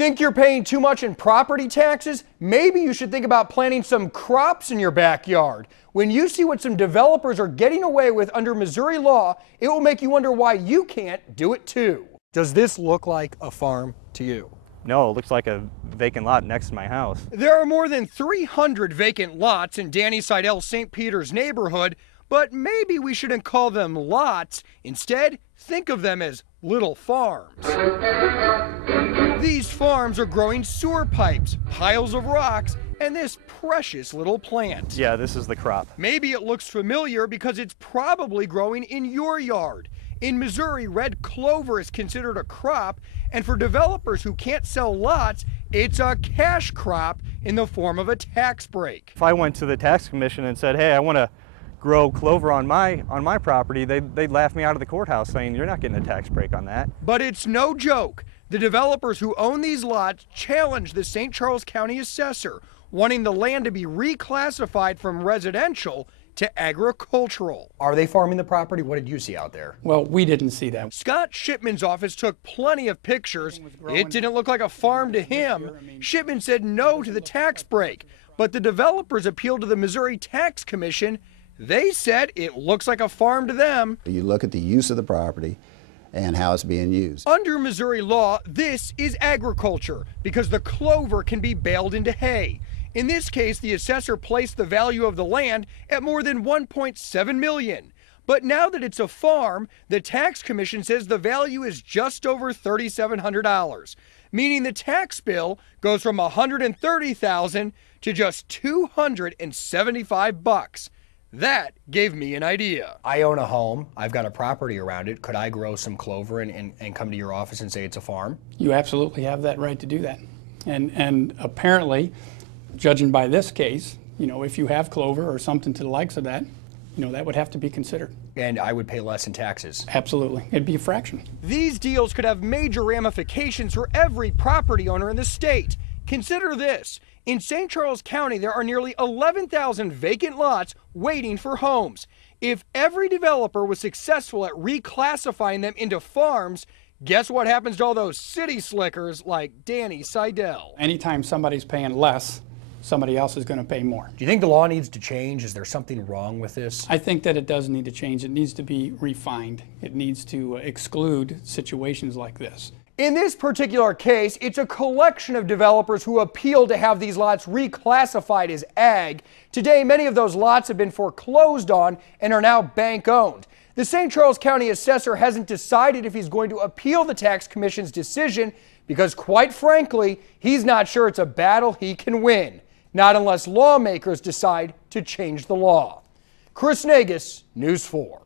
Think you're paying too much in property taxes? Maybe you should think about planting some crops in your backyard. When you see what some developers are getting away with under Missouri law, it will make you wonder why you can't do it too. Does this look like a farm to you? No, it looks like a vacant lot next to my house. There are more than 300 vacant lots in Danny Seidel's St. Peter's neighborhood, but maybe we shouldn't call them lots. Instead, think of them as little farms. These farms are growing sewer pipes, piles of rocks, and this precious little plant. Yeah, this is the crop. Maybe it looks familiar because it's probably growing in your yard. In Missouri, red clover is considered a crop, and for developers who can't sell lots, it's a cash crop in the form of a tax break. If I went to the tax commission and said, hey, I want to grow clover on my property, they'd laugh me out of the courthouse saying, you're not getting a tax break on that. But it's no joke. The developers who own these lots challenged the St. Charles County assessor, wanting the land to be reclassified from residential to agricultural. Are they farming the property? What did you see out there? Well, we didn't see that. Scott Shipman's office took plenty of pictures. It didn't look like a farm to him. Shipman said no to the tax break, but the developers appealed to the Missouri Tax Commission. They said it looks like a farm to them. You look at the use of the property and how it's being used. Under Missouri law, this is agriculture because the clover can be baled into hay. In this case, the assessor placed the value of the land at more than $1.7 million. But now that it's a farm, the tax commission says the value is just over $3,700, meaning the tax bill goes from $130,000 to just $275. That gave me an idea. I own a home. I've got a property around it. Could I grow some clover and come to your office and say it's a farm? You absolutely have that right to do that. And apparently, judging by this case, if you have clover or something to the likes of that, that would have to be considered. And I would pay less in taxes. Absolutely. It'd be a fraction. These deals could have major ramifications for every property owner in the state. Consider this. In St. Charles County, there are nearly 11,000 vacant lots waiting for homes. If every developer was successful at reclassifying them into farms, guess what happens to all those city slickers like Danny Seidel? Anytime somebody's paying less, somebody else is going to pay more. Do you think the law needs to change? Is there something wrong with this? I think that it does need to change. It needs to be refined. It needs to exclude situations like this. In this particular case, it's a collection of developers who appealed to have these lots reclassified as ag. Today, many of those lots have been foreclosed on and are now bank-owned. The St. Charles County assessor hasn't decided if he's going to appeal the tax commission's decision because, quite frankly, he's not sure it's a battle he can win. Not unless lawmakers decide to change the law. Chris Nagus, News 4.